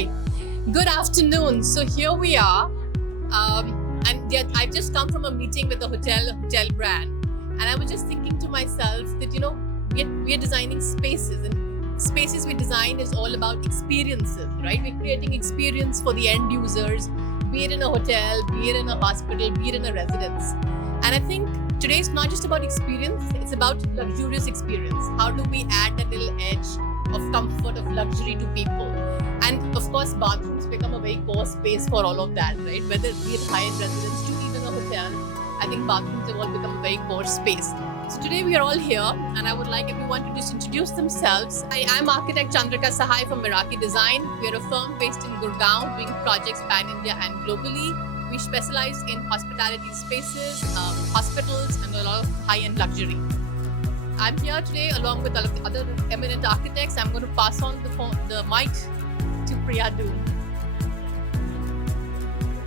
Hi, good afternoon. So here we are, and I've just come from a meeting with the hotel brand, and I was just thinking to myself that we're designing spaces, and spaces we design is all about experiences, right? We're creating experience for the end users, be it in a hotel, be it in a hospital, be it in a residence, and I think today it's not just about experience; it's about luxurious experience. How do we add that little edge of comfort, of luxury to people? And of course, bathrooms become a very core space for all of that, right? Whether it be a high-end residence to even a hotel, I think bathrooms have all become a very core space. So today we are all here, and I would like everyone to just introduce themselves. I am architect Chandrika Sahai from Meraki Design. We are a firm based in Gurgaon doing projects pan-India and globally. We specialize in hospitality spaces, hospitals, and a lot of high-end luxury. I'm here today along with other eminent architects. I'm going to pass on the mic to Priya Doon.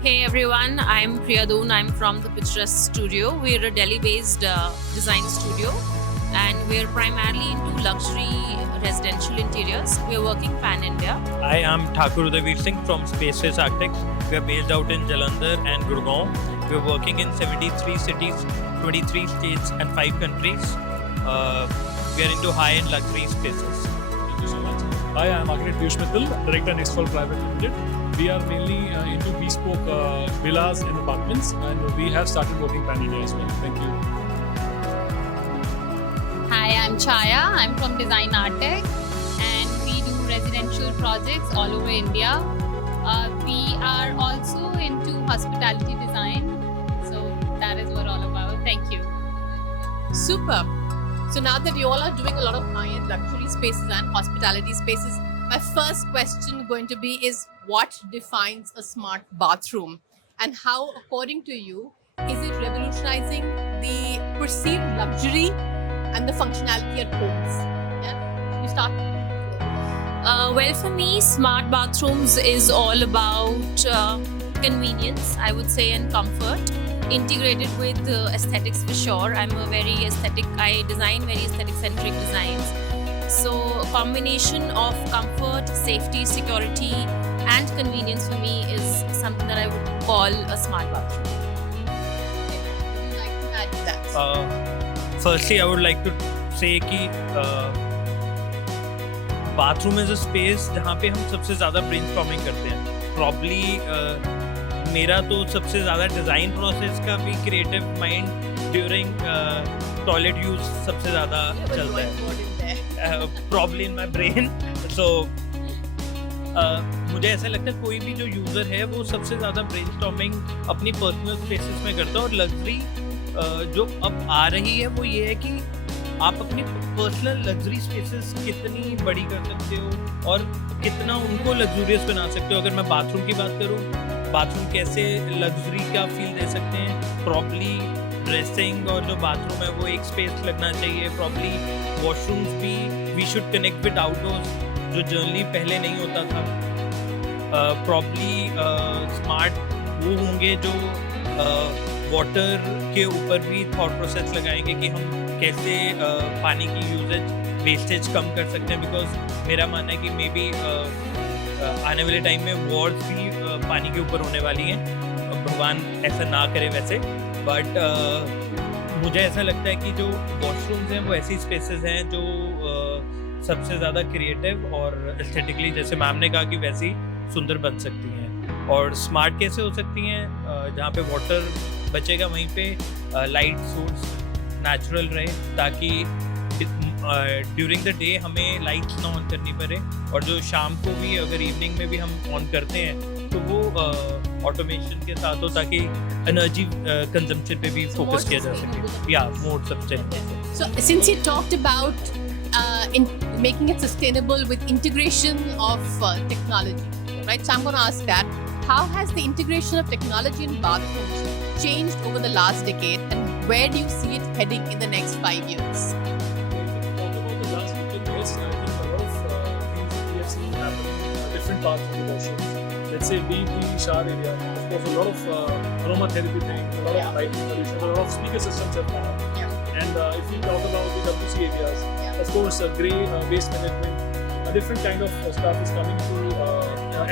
Hey everyone, I'm Priya Doon. I'm from the Picturesque Studio. We're a Delhi-based design studio, and we're primarily into luxury residential interiors. We're working pan-India. I am Thakur Udavir Singh from Spaces Architects. We are based out in Jalandhar and Gurgaon. We're working in 73 cities, 23 states and 5 countries. We are into high-end luxury spaces. Thank you so much. Hi, I'm architect Piyush Mittal, Director Nextfall Private Limited. We are mainly into bespoke villas and apartments, and we have started working pan-India as well. Thank you. Hi, I'm Chaya. I'm from Design Artec, and we do residential projects all over India. We are also into hospitality design, so that is what all about. Thank you. Super. So now that you all are doing a lot of high-end luxury spaces and hospitality spaces, my first question going to be is what defines a smart bathroom, and how, according to you, is it revolutionizing the perceived luxury and the functionality at homes? Yeah, you start. Well, for me, smart bathrooms is all about convenience, I would say, and comfort, integrated with aesthetics for sure. I'm a very aesthetic, I design very aesthetic-centric designs. So a combination of comfort, safety, security, and convenience for me is something that I would call a smart bathroom. Would you like to add to that? Firstly, I would like to say कि bathroom is a space जहाँ पे हम सबसे ज़्यादा brainstorming करते हैं. Probably मेरा तो सबसे ज़्यादा design process का भी creative mind during toilet use सबसे ज़्यादा चलता है. Probably in my brain. So मुझे ऐसा लगता है कोई भी जो यूज़र है वो सबसे ज़्यादा ब्रेनस्टॉर्मिंग अपनी पर्सनल स्पेसेस में करता है, और लग्जरी जो अब आ रही है वो ये है कि आप अपनी पर्सनल लग्जरी स्पेसेस कितनी बड़ी कर सकते हो और कितना उनको लग्जूरियस बना सकते हो. अगर मैं बाथरूम की बात करूँ, बाथरूम कैसे लग्जरी का फील दे सकते हैं. प्रॉब्ली ड्रेसिंग और जो बाथरूम है वो एक स्पेस लगना चाहिए. प्रॉब्ली वॉशरूम्स भी we should connect with outdoors, जो जनरली पहले नहीं होता था. प्रॉब्ली स्मार्ट वो होंगे जो वाटर के ऊपर भी थॉट प्रोसेस लगाएंगे कि हम कैसे पानी की यूजेज वेस्टेज कम कर सकते हैं. बिकॉज मेरा मानना है कि मे बी आने वाले टाइम में वॉर्स भी पानी के ऊपर होने वाली हैं. भगवान ऐसा ना करे वैसे, बट मुझे ऐसा लगता है कि जो वॉशरूम्स हैं वो ऐसी स्पेसेस हैं जो सबसे ज़्यादा क्रिएटिव और एस्थेटिकली, जैसे मैम ने कहा, कि वैसी सुंदर बन सकती हैं. और स्मार्ट कैसे हो सकती हैं? जहाँ पे वाटर बचेगा वहीं पे लाइट सोर्स नेचुरल रहे, ताकि ड्यूरिंग द डे हमें लाइट्स ना ऑन करनी पड़े, और जो शाम को भी अगर इवनिंग में भी हम ऑन करते हैं तो वो ऑटोमेशन के साथ हो, ताकि एनर्जी कंजम्पशन पे भी फोकस किया जा सके. या more sustainable. So since you talked about in making it sustainable with integration of technology, right? So I'm going to ask that, how has the integration of technology in bathrooms changed over the last decade, and where do you see it heading in the next 5 years? Talk about the last 15 years, I think a lot of things we have seen happening in different parts of the washroom. Let's say the shower area, of course, a lot of aromatherapy things, a lot of lighting solutions, a lot of speaker systems have come up. And if we talk about the WC areas, of course, grey waste management, a different kind of stuff is coming to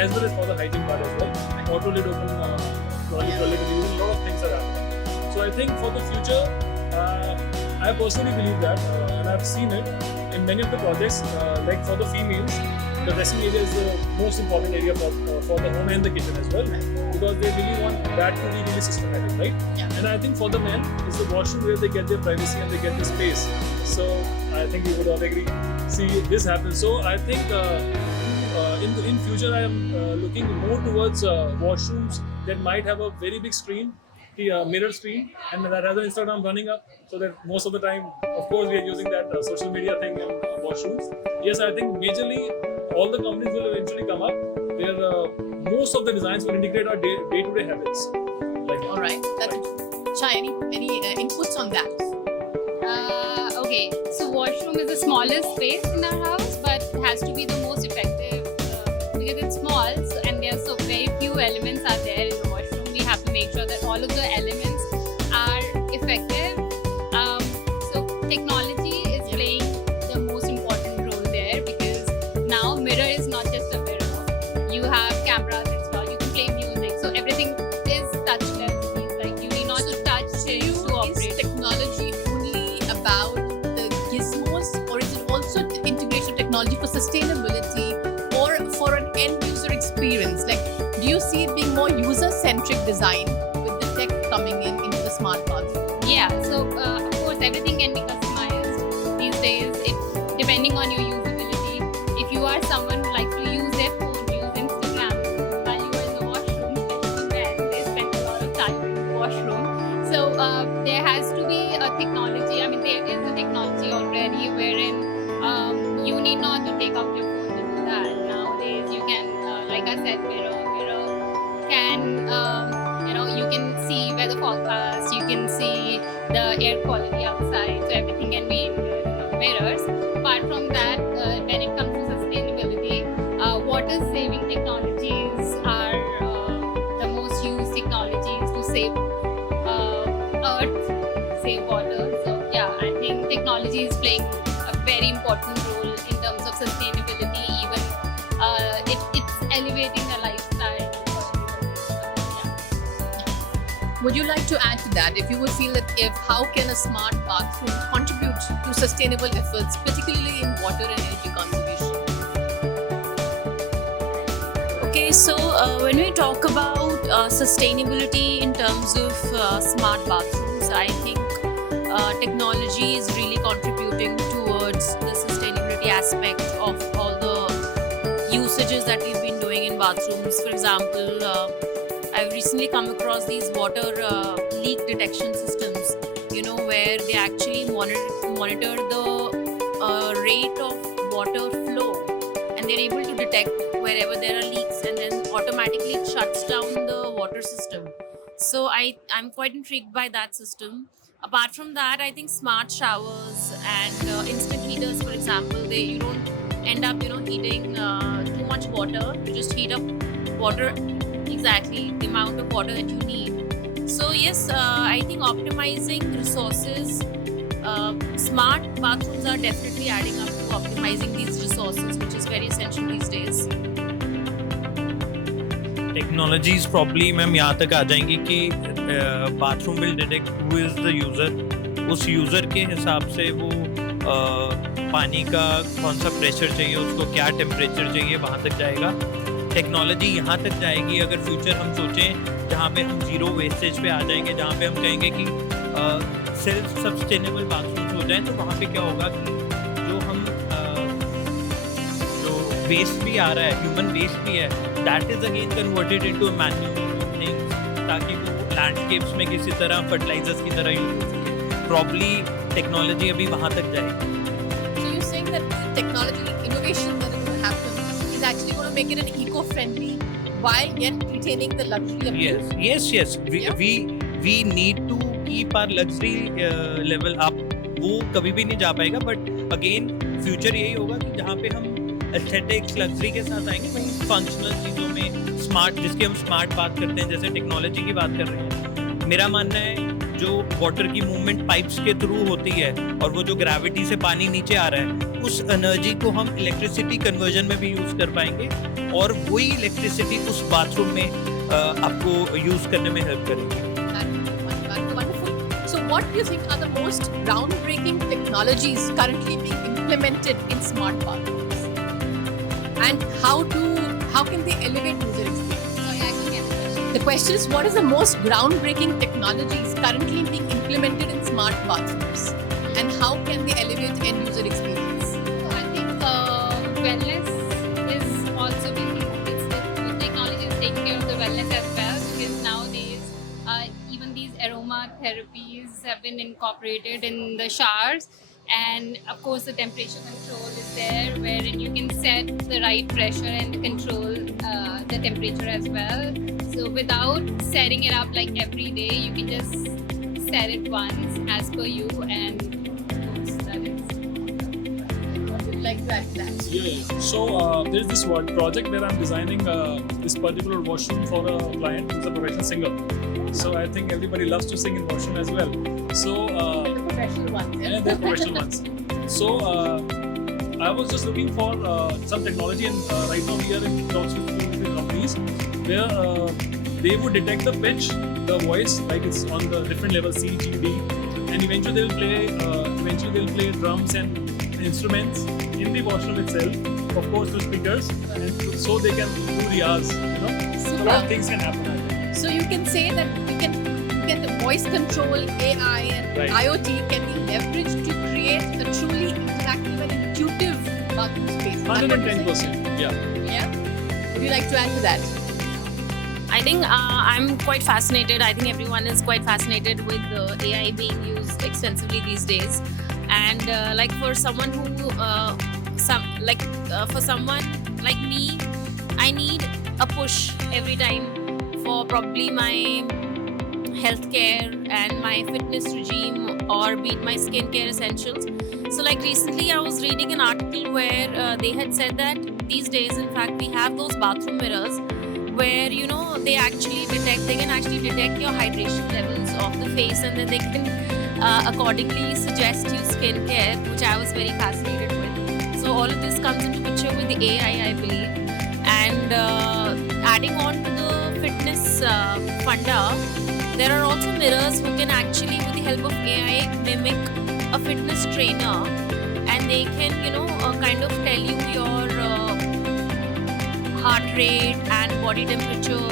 as well as for the hygiene part as well. Auto lid open, trolley lid release, a lot of things are happening. So I think for the future, I personally believe that, and I've seen it in many of the projects. Like for the females, the dressing area is the most important area for the home and the kitchen as well, because they really want that to be really systematic, right? Yeah. And I think for the men, it's the washroom where they get their privacy and they get their space. So I think we would all agree, see this happen. So I think in future I am looking more towards washrooms that might have a very big screen, mirror screen, and that has an Instagram running up, so that most of the time, of course, we are using that social media thing in washrooms. Yes, I think majorly all the companies will eventually come up where most of the designs will integrate our day-to-day habits. Like, All right. Chai, any inputs on that? Okay, so washroom is the smallest space in our house, but has to be the most effective because it's small, so, and there are so very few elements are there in the washroom. We have to make sure that all of the elements are effective. So technology is playing the most important role there, because now mirror is not just a mirror. You have cameras installed, you can play music, so everything is touchless. It's like you need not to touch things to Is operate. technology only about the gizmos, or is it also the integration of technology for sustainability or for an end user experience? Like, do you see it being more user-centric design with the tech coming into the smart bathroom? Yeah, so of course everything can be customized these days, depending on your usability. If you are someone who likes to use their phone, use Instagram while you are in the washroom, especially men, they spend a lot of time in the washroom. So there has to be a technology. I mean, there is a technology already wherein you need not to take out your phone to do that. Nowadays, you can, like I said, mirror can. You can see weather forecast, you can see the air quality outside, so everything can be in the mirrors. Apart from that, when it comes to sustainability, water saving technologies are the most used technologies to save earth, save water. So yeah, I think technology is playing a very important role in terms of sustainability. Even it's elevating the lifestyle. Would you like to add to that? If you would feel that, how can a smart bathroom contribute to sustainable efforts, particularly in water and energy conservation? Okay, so when we talk about sustainability in terms of smart bathrooms, I think technology is really contributing towards the sustainability aspect of all the usages that we've been doing in bathrooms. For example, I've recently come across these water leak detection systems, where they actually monitor the rate of water flow, and they're able to detect wherever there are leaks, and then automatically it shuts down the water system. So I'm quite intrigued by that system. Apart from that, I think smart showers and instant heaters, for example, you don't end up heating too much water. You just heat up water exactly the amount of water that you need. So yes, I think optimizing resources, smart bathrooms are definitely adding up to optimizing these resources, which is very essential these days. Technologies probably ma'am यहाँ तक आ जाएंगी कि bathroom will detect who is the user, उस user के हिसाब से वो पानी का कौन सा प्रेशर चाहिए, उसको क्या टेम्परेचर चाहिए, वहाँ तक जाएगा. टेक्नोलॉजी यहाँ तक जाएगी अगर फ्यूचर हम सोचें जहाँ पे हम ज़ीरो वेस्टेज पे आ जाएंगे, जहाँ पे हम कहेंगे कि सेल्फ सस्टेनेबल बाथरूम्स हो जाएं, तो वहाँ पे क्या होगा कि जो वेस्ट भी आ रहा है, ह्यूमन वेस्ट भी है, that is again converted into manure things, ताकि वो लैंडस्केप्स में किसी तरह फर्टिलाइजर्स की तरह यूज हो सके. प्रॉब्ली टेक्नोलॉजी अभी वहाँ तक जाएगी. So you're saying that the technology innovation that is going to happen is actually going to make it an eco-friendly while yet retaining the luxury of Yes. We need to keep our luxury level up. वो कभी भी नहीं जा पाएगा, but again future यही होगा कि जहाँ पे हम एस्थेटिक्स लग्जरी के साथ आएंगे, वहीं फंक्शनल चीज़ों में स्मार्ट, जिसकी हम स्मार्ट बात करते हैं, जैसे टेक्नोलॉजी की बात कर रहे हैं. मेरा मानना है जो वाटर की मूवमेंट पाइप्स के थ्रू होती है और वो जो ग्रेविटी से पानी नीचे आ रहा है, उस एनर्जी को हम इलेक्ट्रिसिटी कन्वर्जन में भी यूज़ कर पाएंगे और वही इलेक्ट्रिसिटी उस बाथरूम में आपको यूज़ करने में हेल्प करेगी। Wonderful. So, what do you think are the most groundbreaking technologies currently being implemented in smart bathrooms? And how can they elevate user experience? Sorry, I couldn't get the question. The question is, what is the most groundbreaking technologies currently being implemented in smart bathrooms? And how can they elevate end user experience? So I think wellness is also the technology is taking care of the wellness as well, because nowadays even these aroma therapies have been incorporated in the showers, and of course the temperature control is there, wherein you can set the right pressure and control the temperature as well. So without setting it up like every day, you can just set it once as per you, and of course that is. Like that. Yeah. So there's this one project where I'm designing this particular washroom for a client who's a professional singer. So I think everybody loves to sing in washroom as well. So The professional ones. yeah, they're professional ones. So I was just looking for some technology, and right now we are in talks with few different companies where they would detect the pitch, the voice, like it's on the different levels C, G, D, and eventually they'll play drums and instruments in the washroom itself, of course through speakers, and so they can do riyaz. A lot of things can happen. So you can say that you can voice control, AI and Right. IoT can be leveraged to create a truly interactive and intuitive bathroom space. 110%. Yeah. Yeah. Would you like to add to that? I think I'm quite fascinated. I think everyone is quite fascinated with AI being used extensively these days. And like for someone who, for someone like me, I need a push every time for probably my healthcare and my fitness regime, or be it my skincare essentials. So like recently I was reading an article where they had said that these days, in fact, we have those bathroom mirrors where they can actually detect your hydration levels of the face, and then they can accordingly suggest you skincare, which I was very fascinated with. So all of this comes into picture with the AI, I believe. And adding on to the fitness funda, there are also mirrors who can actually, with the help of AI, mimic a fitness trainer, and they can kind of tell you your heart rate and body temperature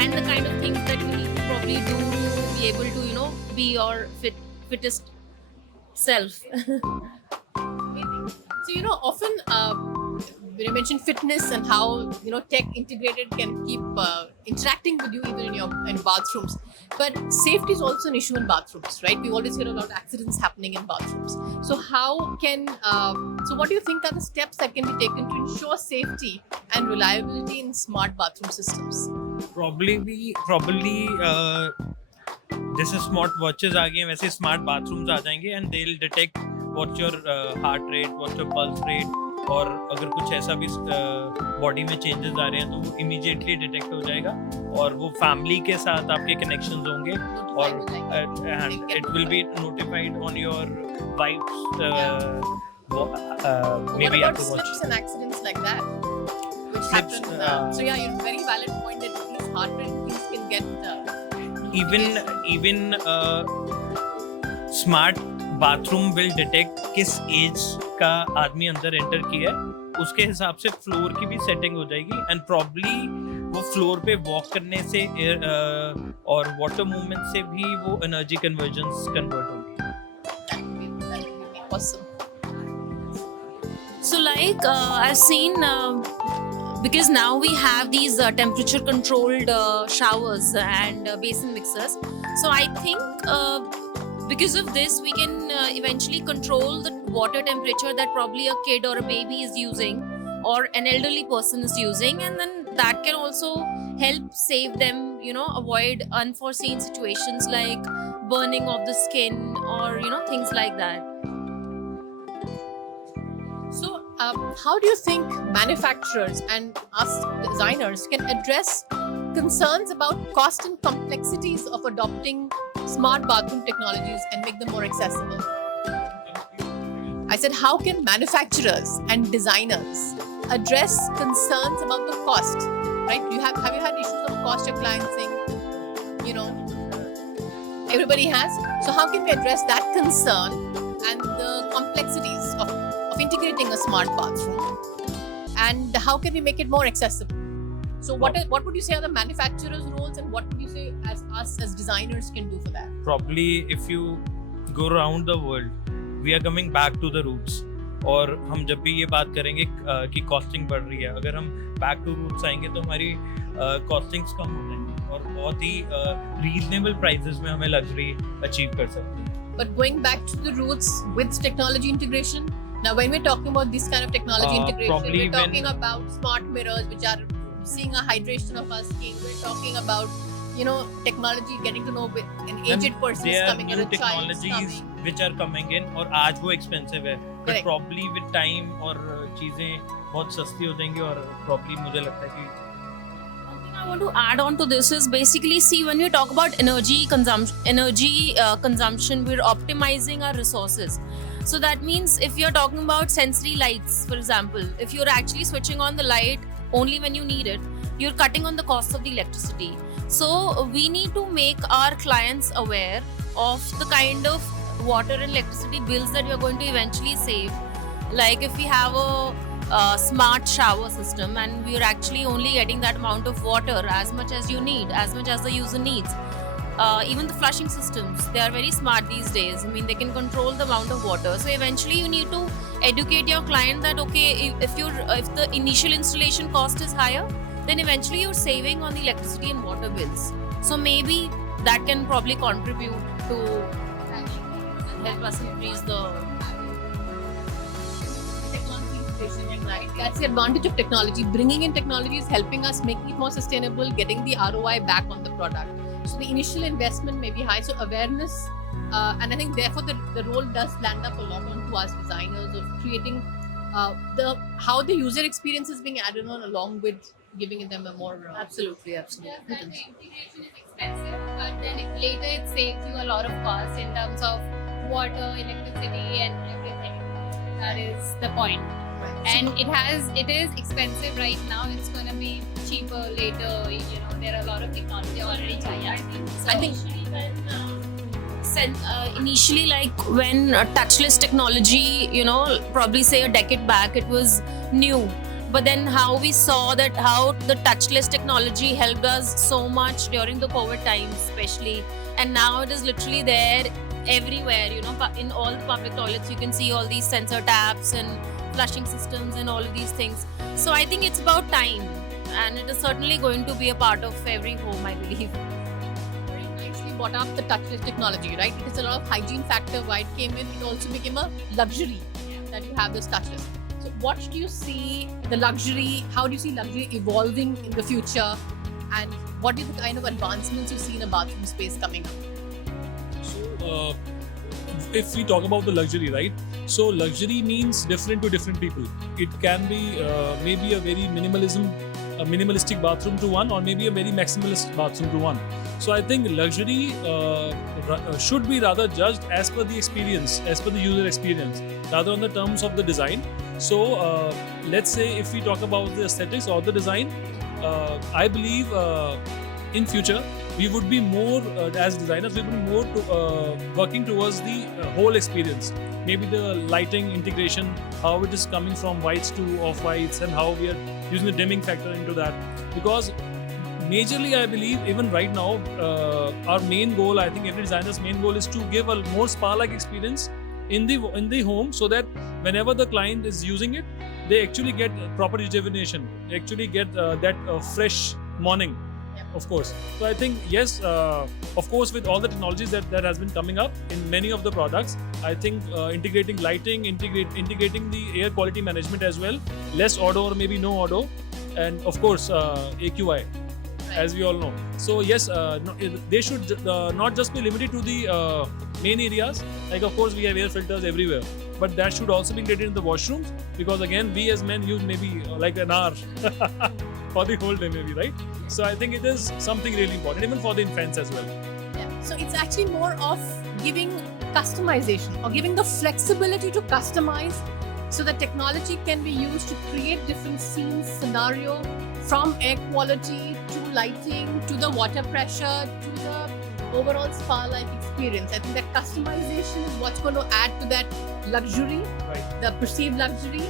and the kind of things that you need to probably do to be able to be your fittest self. So often when you mention fitness and how tech integrated can keep interacting with you even in bathrooms, but safety is also an issue in bathrooms, right? We always hear a lot of accidents happening in bathrooms. So what do you think are the steps that can be taken to ensure safety and reliability in smart bathroom systems? Probably जैसे smart watches आ गए हैं, वैसे smart bathrooms आ जाएंगे, and they will detect what's your heart rate, what's your pulse rate, और अगर कुछ ऐसा भी बॉडी में चेंजेस आ रहे हैं तो वो इमीडिएटली डिटेक्ट हो जाएगा, और वो फैमिली के साथ आपके कनेक्शंस होंगे, और and it will be notified on your wife's maybe what about after slips watching. and accidents like that which Slips, happen? So yeah, you're very valid point that these heart rate things can get even smart bathroom will detect किस as का आदमी अंदर enter किया है, उसके हिसाब से floor की भी सेटिंग हो जाएगी, एंड प्रॉब्ली वो फ्लोर पे वॉक करने से और वाटर मूवमेंट से भी वो एनर्जी कन्वर्जन्स कन्वर्ट होगी. that will be awesome. So like I've seen because now we have these temperature controlled showers and basin mixers, so I think because of this we can eventually control the water temperature that probably a kid or a baby is using or an elderly person is using, and then that can also help save them, avoid unforeseen situations like burning of the skin or things like that. So how do you think manufacturers and us designers can address concerns about cost and complexities of adopting smart bathroom technologies and make them more accessible? I said, how can manufacturers and designers address concerns about the cost? Right? Have you had issues of cost? Your clients saying, everybody has. So how can we address that concern and the complexities of integrating a smart bathroom? And how can we make it more accessible? So what would you say are the manufacturers' roles, and what would you say as us as designers can do for that? Probably if you go around the world, we are coming back to the roots. और हम जब भी ये बात करेंगे कि costing बढ़ रही है, अगर हम बैक टू रूट्स आएंगे तो हमारी कॉस्टिंग्स कम हो जाएंगी और बहुत ही रीजनेबल प्राइसेस में हमें लग्जरी अचीव कर सकते हैं. But going back to the roots with technology integration, now when we're talking about this kind of technology integration, we're talking about smart mirrors which are seeing a hydration of our skin. We're talking about technology getting to know an aged person is coming or a child is coming. Which are coming in और आज वो expensive है, but probably with time और चीजें बहुत सस्ती हो जाएंगी और probably मुझे लगता है कि One thing I want to add on to this is basically, see, when we talk about energy consumption, we're optimizing our resources. So that means if you're talking about sensory lights, for example, if you're actually switching on the light only when you need it, you're cutting on the cost of the electricity. So we need to make our clients aware of the kind of water and electricity bills that you're going to eventually save. Like if we have a smart shower system and we're actually only getting that amount of water as much as you need, as much as the user needs. Even the flushing systems, they are very smart these days. I mean, they can control the amount of water. So eventually you need to educate your client that, okay, if the initial installation cost is higher, then eventually you're saving on the electricity and water bills. So maybe that can probably contribute to help us increase the technology integration, right? That's the advantage of technology. Bringing in technology is helping us make it more sustainable, getting the ROI back on the product. So the initial investment may be high. So awareness, and I think therefore the role does land up a lot onto us designers of creating how the user experience is being added on along with giving them a more absolutely. The integration is expensive, but then later it saves you a lot of costs in terms of water, electricity, and everything. That is the point. And it is expensive right now. It's going to be cheaper later. There are a lot of technology already. I think initially, like when touchless technology, probably say a decade back, it was new. But then how we saw that how the touchless technology helped us so much during the COVID times, especially. And now it is literally there everywhere, in all the public toilets, you can see all these sensor taps and flushing systems and all of these things. So I think it's about time, and it is certainly going to be a part of every home, I believe. Very nicely brought up the touchless technology, right? It is a lot of hygiene factor why it came in. It also became a luxury that you have this touchless. So what do you see the luxury, how do you see luxury evolving in the future, and what are the kind of advancements you see in a bathroom space coming up? So if we talk about the luxury, right? So luxury means different to different people. It can be maybe a very minimalistic bathroom to one, or maybe a very maximalist bathroom to one. So I think luxury should be rather judged as per the experience, as per the user experience, rather on the terms of the design. So let's say if we talk about the aesthetics or the design, I believe in future we would be more as designers, we would be more working towards the whole experience. Maybe the lighting integration, how it is coming from whites to off-whites, and how we are using the dimming factor into that. Because majorly, I believe even right now, our main goal, I think every designer's main goal is to give a more spa-like experience in the home, so that whenever the client is using it, they actually get proper rejuvenation. They actually get that fresh morning. Of course. So I think yes, of course, with all the technologies that has been coming up in many of the products, I think integrating lighting, integrating the air quality management as well, less odor, maybe no odor, and of course AQI, as we all know. So yes, they should not just be limited to the main areas. Like of course we have air filters everywhere, but that should also be integrated in the washrooms, because again we as men use maybe like an hour for the whole day maybe, right? So I think it is something really important, even for the infants as well. Yeah. So it's actually more of giving customization or giving the flexibility to customize so that technology can be used to create different scenes, scenario, from air quality to lighting to the water pressure to the overall spa-like experience. I think that customization is what's going to add to that luxury, Right. the perceived luxury,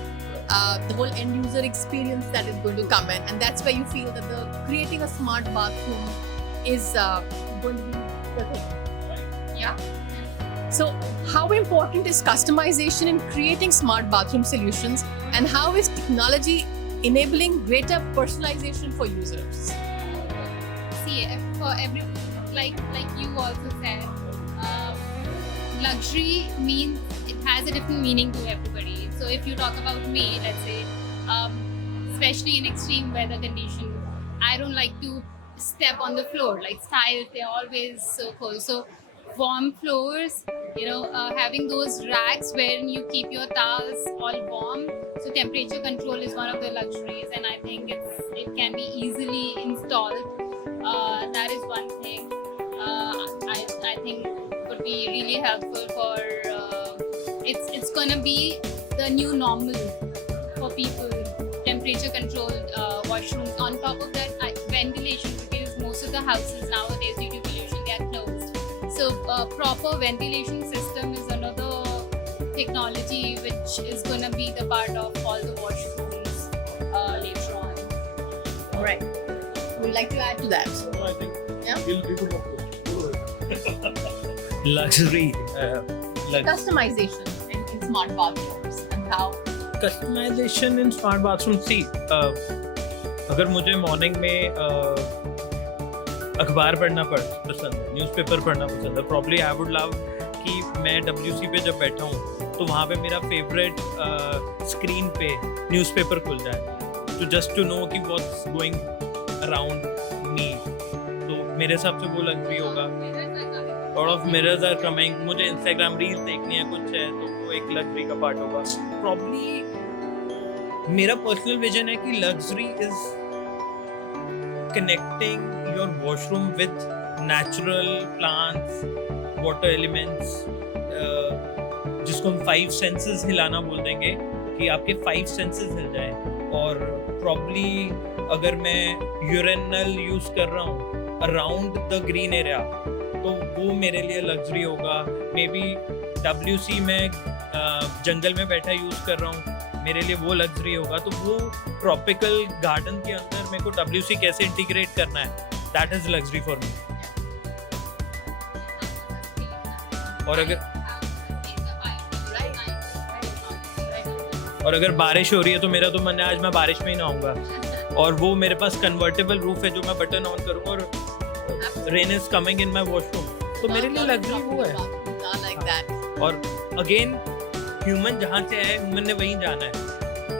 the whole end user experience that is going to come in, and that's where you feel that the creating a smart bathroom is going to be the thing. Yeah. So, how important is customization in creating smart bathroom solutions, and how is technology enabling greater personalization for users? See, for every like you also said, luxury means it has a different meaning to everybody. So if you talk about me, let's say, especially in extreme weather conditions, I don't like to step on the floor. Like tiles, they're always so cold. So warm floors, having those racks where you keep your towels all warm. So temperature control is one of the luxuries, and I think it can be easily installed. That is one thing I think would be really helpful for. It's gonna be the new normal for people. Temperature controlled washrooms. On top of that, ventilation, because most of the houses nowadays due to pollution they are closed. So proper ventilation system is another technology which is gonna be the part of all the washrooms later on. Right. Would like to add to that? So I think Yeah. we'll go for luxury Customization in smart bathrooms and how. Customization in smart bathroom see अगर मुझे morning में अखबार पढ़ना पसंद है, newspaper पढ़ना पसंद है, प्रॉब्ली आई वुड लव कि मैं WC पे जब बैठा हूँ तो वहाँ पे मेरा फेवरेट स्क्रीन पे न्यूज़पेपर खुल जाए, तो जस्ट टू नो कि व्हाट्स गोइंग अराउंड मी, तो मेरे हिसाब से वो लग्जरी होगा. Lot of mirrors are coming, मुझे इंस्टाग्राम रील देखनी है, कुछ है तो वो एक लग्जरी का पार्ट होगा. प्रॉब्ली मेरा पर्सनल विजन है कि luxury is connecting your washroom with natural plants, water elements, जिसको हम 5 सेंसेस हिलाना बोल देंगे कि आपके 5 सेंसेस हिल जाएं. और प्रॉब्ली अगर मैं यूरेनल यूज कर रहा हूँ अराउंड द ग्रीन एरिया तो वो मेरे लिए लग्जरी होगा. मे बी WC में जंगल में बैठा यूज़ कर रहा हूँ, मेरे लिए वो लग्जरी होगा. तो वो ट्रॉपिकल गार्डन के अंदर मेरे को WC कैसे इंटीग्रेट करना है, that is luxury for me. और अगर बारिश हो रही है तो मेरा तो मन है आज मैं बारिश में ही नहाऊंगा, और वो मेरे पास कन्वर्टेबल रूफ है जो मैं बटन ऑन करूँगा और rain is coming in my washroom, तो मेरे लिए लग्जरी वो है. Like that. और अगेन ह्यूमन जहाँ से आया ह्यूमन ने वहीं जाना है,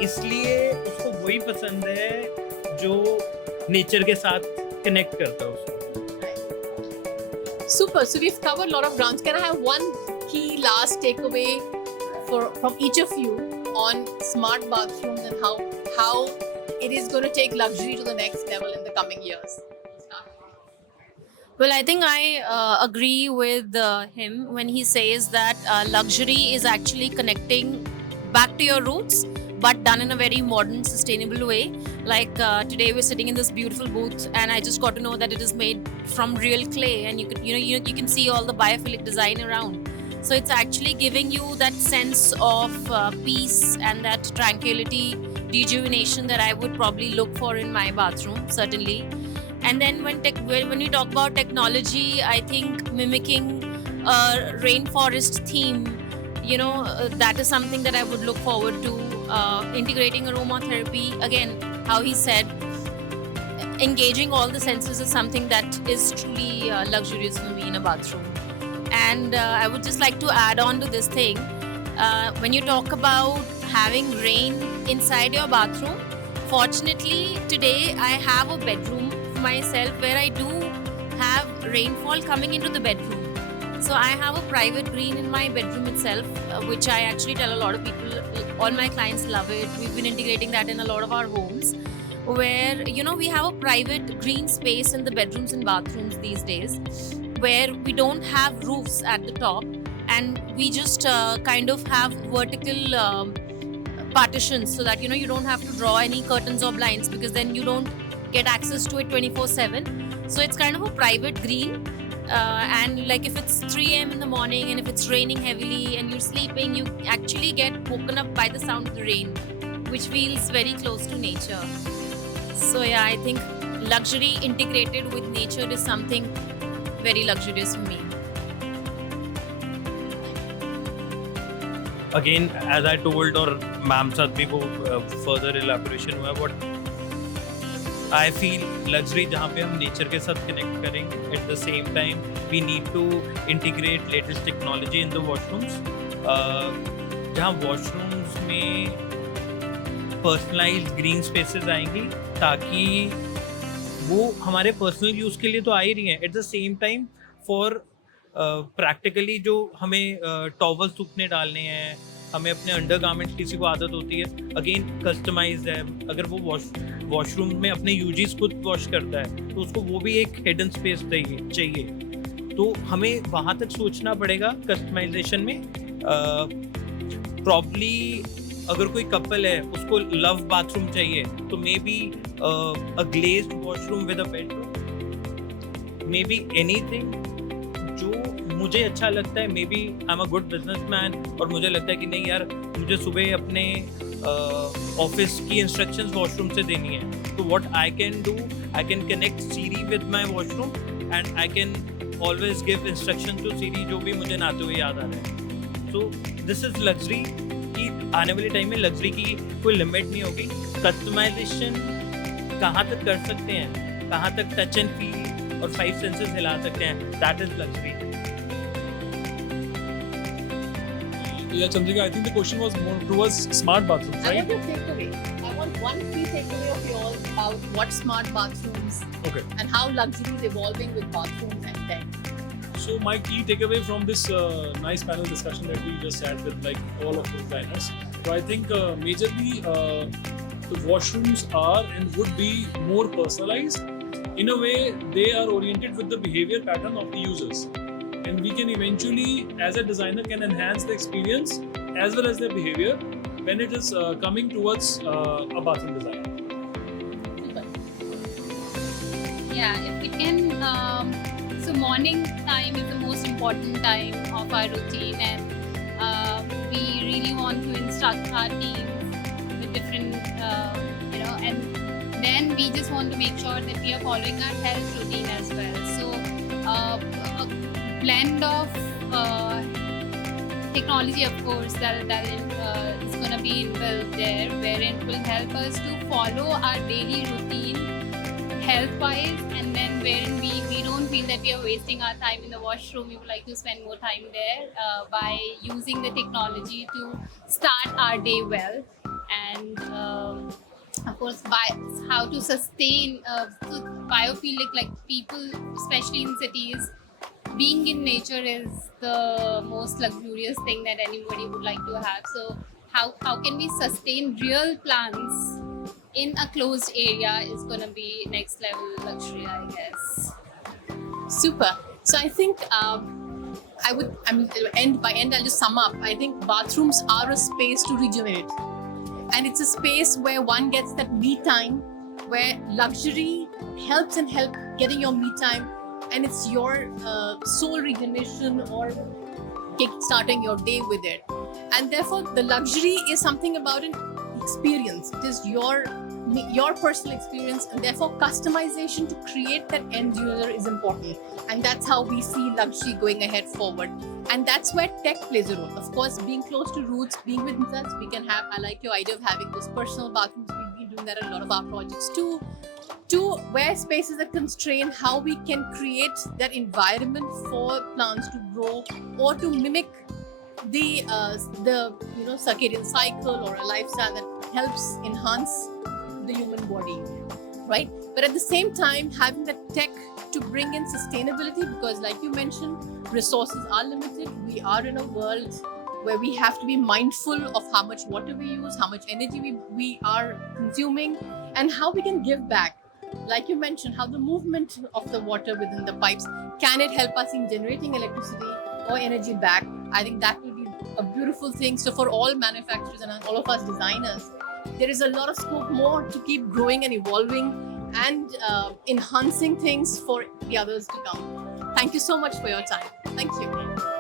इसलिए उसको वही पसंद है जो नेचर के साथ कनेक्ट करता है उसको. Super. So we've covered a lot of grounds. Can I have one key last takeaway from each of you on smart bathrooms and how it is going to take luxury to the next level in the coming years? Well, I think I agree with him when he says that luxury is actually connecting back to your roots, but done in a very modern, sustainable way. Like today, we're sitting in this beautiful booth, and I just got to know that it is made from real clay, and you can see all the biophilic design around. So it's actually giving you that sense of peace and that tranquility, rejuvenation that I would probably look for in my bathroom, certainly. And then when you talk about technology, I think mimicking a rainforest theme, that is something that I would look forward to. Integrating aromatherapy, again, how he said, engaging all the senses is something that is truly luxurious for me in a bathroom. And I would just like to add on to this thing. When you talk about having rain inside your bathroom, fortunately today I have a bedroom for myself where I do have rainfall coming into the bedroom. So I have a private green in my bedroom itself, which I actually tell a lot of people, all my clients love it. We've been integrating that in a lot of our homes, where we have a private green space in the bedrooms and bathrooms these days. where we don't have roofs at the top, and we just kind of have vertical partitions, so that you don't have to draw any curtains or blinds, because then you don't get access to it 24/7. So it's kind of a private green. And like if it's 3 a.m. in the morning and if it's raining heavily and you're sleeping, you actually get woken up by the sound of the rain, which feels very close to nature. So yeah, I think luxury integrated with nature is something very luxurious for me. Again, as I told, और ma'am साथ भी वो further elaboration हुआ, what I feel luxury जहाँ पे हम nature के साथ कनेक्ट करेंगे, at the same time we need to integrate latest technology in the washrooms. जहाँ washrooms में personalized green spaces आएंगी, ताकि वो हमारे पर्सनल यूज़ के लिए तो आ ही रही हैं, at the same time for practically जो हमें टॉवल सूखने डालने हैं, हमें अपने अंडरगारमेंट्स किसी को आदत होती है, अगेन कस्टमाइज्ड है, अगर वो वॉशरूम में अपने यूजीज खुद वॉश करता है तो उसको वो भी एक हिडन स्पेस चाहिए, तो हमें वहाँ तक सोचना पड़ेगा कस्टमाइजेशन में. प्रॉब्ली अगर कोई कपल है उसको लव बाथरूम चाहिए, तो maybe a glazed washroom with a bedroom, maybe anything जो मुझे अच्छा लगता है. Maybe I am a good businessman और मुझे लगता है कि नहीं यार, मुझे सुबह अपने ऑफिस की इंस्ट्रक्शंस वॉशरूम से देनी है, तो what I can do, I can connect Siri with my washroom and I can always give instruction to Siri, जो भी मुझे नहाते हुए याद आ रहा है. So this is luxury. कि आने वाले टाइम में लग्जरी की कोई लिमिट नहीं होगी. कस्टमाइजेशन कहाँ तक कर सकते हैं, कहाँ तक टच एंड फील और 5 सेंसेस हिला सकते हैं, that is luxury. Yeah, Chandrika, I think the question was more towards smart bathrooms, I right? want your takeaway. I want one key takeaway of yours about what smart bathrooms Okay. and how luxury is evolving with bathrooms and tech. So my key takeaway from this nice panel discussion that we just had with like all of the designers, so I think majorly the washrooms are and would be more personalized. In a way, they are oriented with the behavior pattern of the users, and we can eventually, as a designer, can enhance the experience as well as their behavior when it is coming towards a bathroom design. Yeah, if we can, so morning time is the most important time of our routine, and we really want to instruct our teams with different, and then we just want to make sure that we are following our health routine as well. So a blend of technology, of course, that is going to be inbuilt there, wherein it will help us to follow our daily routine health-wise, and then wherein we don't feel that we are wasting our time in the washroom. We would like to spend more time there by using the technology to start our day well, and of course by how to sustain so biophilic, like people, especially in cities, being in nature is the most luxurious thing that anybody would like to have. So how can we sustain real plants in a closed area is going to be next level luxury, I guess. Super. So I think I'll just sum up. I think bathrooms are a space to rejuvenate, and it's a space where one gets that me time, where luxury helps getting your me time, and it's your soul rejuvenation or kick-starting your day with it. And therefore, the luxury is something about an experience. It is your personal experience, and therefore customization to create that end user is important. And that's how we see luxury going ahead forward. And that's where tech plays a role. Of course, being close to roots, being with us, we can have, I like your idea of having those personal bathrooms. We've been doing that in a lot of our projects too. To where spaces are constrained, how we can create that environment for plants to grow or to mimic the circadian cycle or a lifestyle that helps enhance the human body, right? But at the same time, having the tech to bring in sustainability, because like you mentioned, resources are limited. We are in a world where we have to be mindful of how much water we use, how much energy we are consuming, and how we can give back. like you mentioned, how the movement of the water within the pipes, can it help us in generating electricity or energy back? I think that will be a beautiful thing. So for all manufacturers and all of us designers, there is a lot of scope more to keep growing and evolving and enhancing things for the others to come. Thank you so much for your time. Thank you.